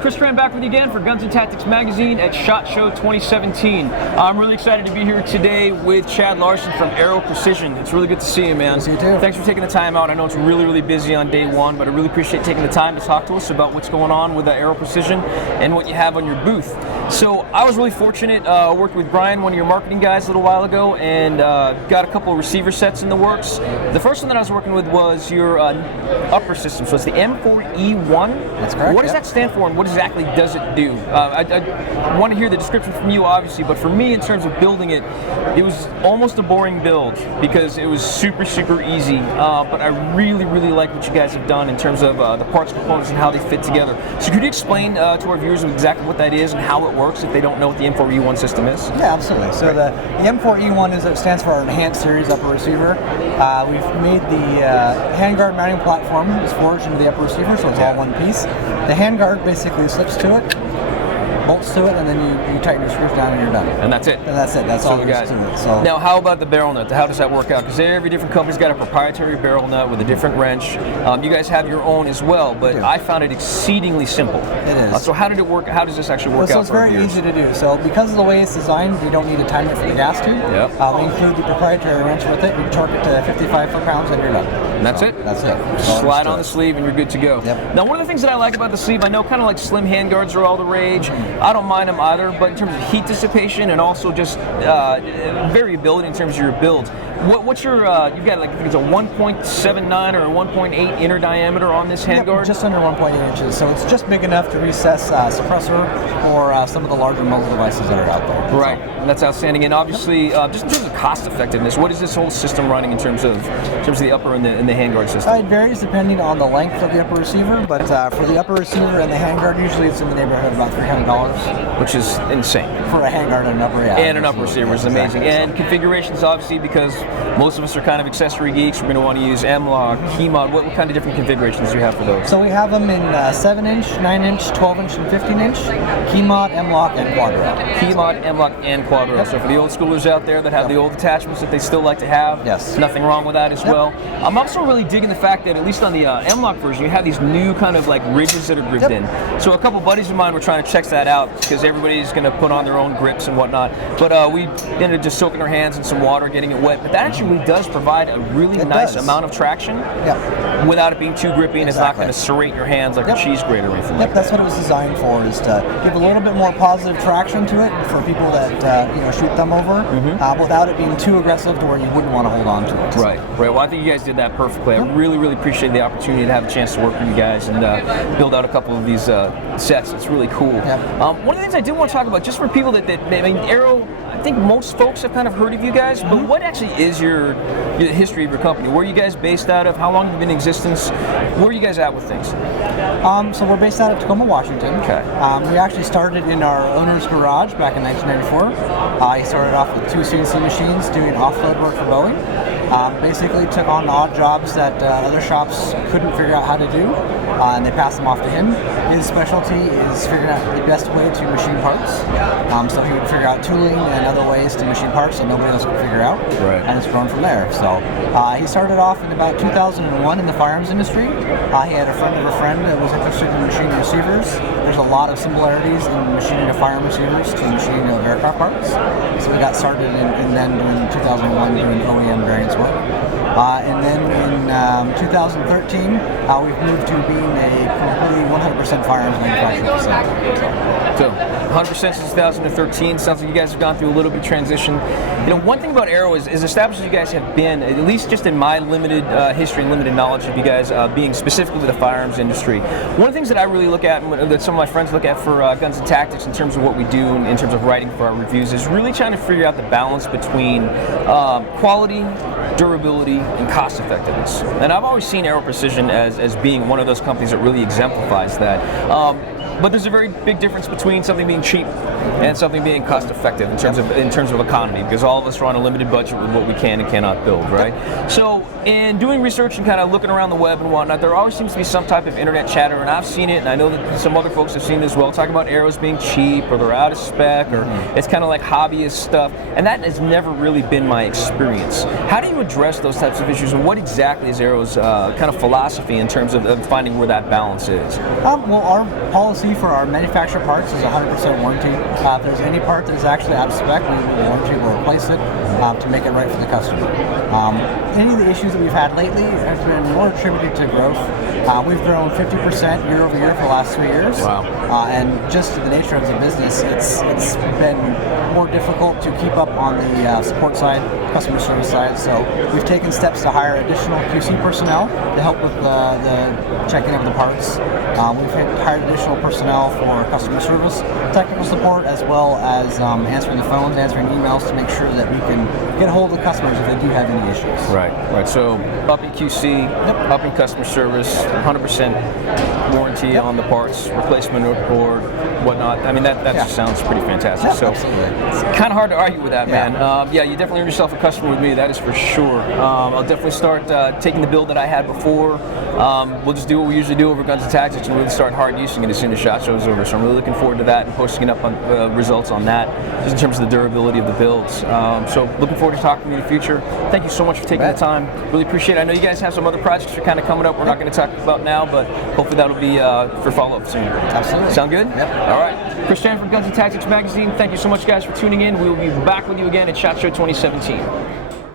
Chris Tran back with you again for Guns and Tactics Magazine at SHOT Show 2017. I'm really excited to be here today with Chad Larson from Aero Precision. It's really good to see you, man. Good to see you too. Thanks for taking the time out. I know it's really busy on day one, but I really appreciate taking the time to talk to us about what's going on with Aero Precision and what you have on your booth. So I was really fortunate, working with Brian, one of your marketing guys, a little while ago, and got a couple of receiver sets in the works. The first one that I was working with was your upper system, so it's the M4E1. That's correct. What does that stand for, and what exactly does it do? I want to hear the description from you, obviously, but for me, in terms of building it, it was almost a boring build because it was super easy, but I really like what you guys have done in terms of the parts, components, and how they fit together. So could you explain to our viewers exactly what that is and how it works if they don't know what the M4E1 system is? Yeah, absolutely. So the M4E1 stands for our Enhanced Series Upper Receiver. We've made the handguard mounting platform is forged into the upper receiver, so it's all one piece. The handguard basically slips to it, bolts to it, and then you tighten your screws down and you're done. And that's it? And that's it. That's all there is to it. So now, how about the barrel nut? How does that work out? Because every different company's got a proprietary barrel nut with a different wrench. You guys have your own as well, but I found it exceedingly simple. It is. So how did it work? How does this actually work out? So it's for our very viewers? easy to do. So because of the way it's designed, we don't need a timer for the gas tube. Yep. We include the proprietary wrench with it. You torque it to 55 foot-pounds and you're done. And that's so it? That's it. Slide on the sleeve and you're good to go. Yep. Now, one of the things that I like about the sleeve, I know kind of like slim handguards are all the rage. I don't mind them either, but in terms of heat dissipation and also just variability in terms of your build, what's your, you've got like, I think it's a 1.79 or a 1.8 inner diameter on this handguard? Yep, just under 1.8 inches, so it's just big enough to recess suppressor or some of the larger mobile devices that are out there. Right, and that's outstanding. And obviously, just in terms of cost effectiveness, what is this whole system running in terms of the upper and the handguard system? It varies depending on the length of the upper receiver, but for the upper receiver and the handguard, usually it's in the neighborhood of about $300. Which is insane. For a handguard and an upper, yeah. And an upper receiver is amazing. Exactly. And configurations, obviously, because most of us are kind of accessory geeks, we're going to want to use M-Lock, Key-Mod. What kind of different configurations do you have for those? So we have them in 7-inch, 9-inch, 12-inch, and 15-inch. Key-Mod, M-Lock, and Quad Rail. Key-Mod, M-Lock, and Quad Rail. So for the old schoolers out there that have the old attachments that they still like to have, yes, nothing wrong with that as well. I'm also really digging the fact that at least on the M-Lock version, you have these new kind of like ridges that are gripped in. So a couple buddies of mine were trying to check that out because everybody's going to put on their own grips and whatnot. But we ended up just soaking our hands in some water, getting it wet. But that actually does provide a really nice amount of traction without it being too grippy, and it's not going to serrate your hands like a cheese grater or anything like that. That's what it was designed for, is to give a little bit more positive traction to it for people that shoot them over, without it being too aggressive to where you wouldn't want to hold on to it. Right. Well, I think you guys did that perfectly. I really appreciate the opportunity to have a chance to work with you guys and build out a couple of these sets. It's really cool. One of the things I do want to talk about, just for people that I mean, Aero, I think most folks have kind of heard of you guys, but what actually is your history of your company? Where are you guys based out of? How long have you been in existence? Where are you guys at with things? So we're based out of Tacoma, Washington. Okay. We actually started in our owner's garage back in 1994. He started off with 2 CNC machines doing off-road work for Boeing. Basically took on the odd jobs that other shops couldn't figure out how to do, and they passed them off to him. His specialty is figuring out the best way to machine parts. So he would figure out tooling and other ways to machine parts that nobody else could figure out, and it's grown from there. So he started off in about 2001 in the firearms industry. He had a friend of a friend that was interested in machining receivers. There's a lot of similarities in machining of firearm receivers to machining of aircraft parts. So we got started in then doing 2001 doing OEM variants work. And then in 2013, we've moved to being a completely 100% firearms manufacturing facility. So 100% since 2013. Sounds like you guys have gone through a little bit of transition. You know, one thing about Aero is established as you guys have been, at least just in my limited history and limited knowledge of you guys being specifically with the firearms industry. One of the things that I really look at, and that some of my friends look at for Guns and Tactics in terms of what we do in terms of writing for our reviews, is really trying to figure out the balance between quality, durability, and cost effectiveness. And I've always seen Aero Precision as being one of those companies that really exemplifies that. But there's a very big difference between something being cheap and something being cost effective in terms of economy, because all of us are on a limited budget with what we can and cannot build, right? So in doing research and kind of looking around the web and whatnot, there always seems to be some type of internet chatter, and I've seen it, and I know that some other folks have seen it as well, talking about arrows being cheap, or they're out of spec, or it's kind of like hobbyist stuff, and that has never really been my experience. How do you address those types of issues, and what exactly is Aero's kind of philosophy in terms of finding where that balance is? Well, our policy QC for our manufacturer parts is 100% warranty. If there's any part that is actually out of spec, we will warranty or replace it to make it right for the customer. Any of the issues that we've had lately has been more attributed to growth. We've grown 50% year over year for the last 3 years. Wow. And just the nature of the business, it's been more difficult to keep up on the support side, customer service side. So we've taken steps to hire additional QC personnel to help with the checking of the parts. We've hired additional personnel for customer service, technical support, as well as answering the phones, answering emails to make sure that we can get a hold of the customers if they do have any issues. Right. So upping QC, upping customer service, 100% warranty on the parts, replacement or whatnot. I mean, that just sounds pretty fantastic. So it's kind of hard to argue with that, man. You definitely earned yourself a customer with me, that is for sure. I'll definitely start taking the build that I had before. We'll just do what we usually do over Guns and Tactics and really start hard using it as soon as SHOT Show is over. So I'm really looking forward to that and posting up on results on that, just in terms of the durability of the builds. So looking forward to talking to you in the future. Thank you so much for taking the time. Really appreciate it. I know you guys have some other projects that are kind of coming up we're not going to talk about now, but hopefully that'll be for follow-up soon. Absolutely. Sound good? Yep. All right. Chris Tran from Guns and Tactics Magazine. Thank you so much, guys, for tuning in. We will be back with you again at SHOT Show 2017.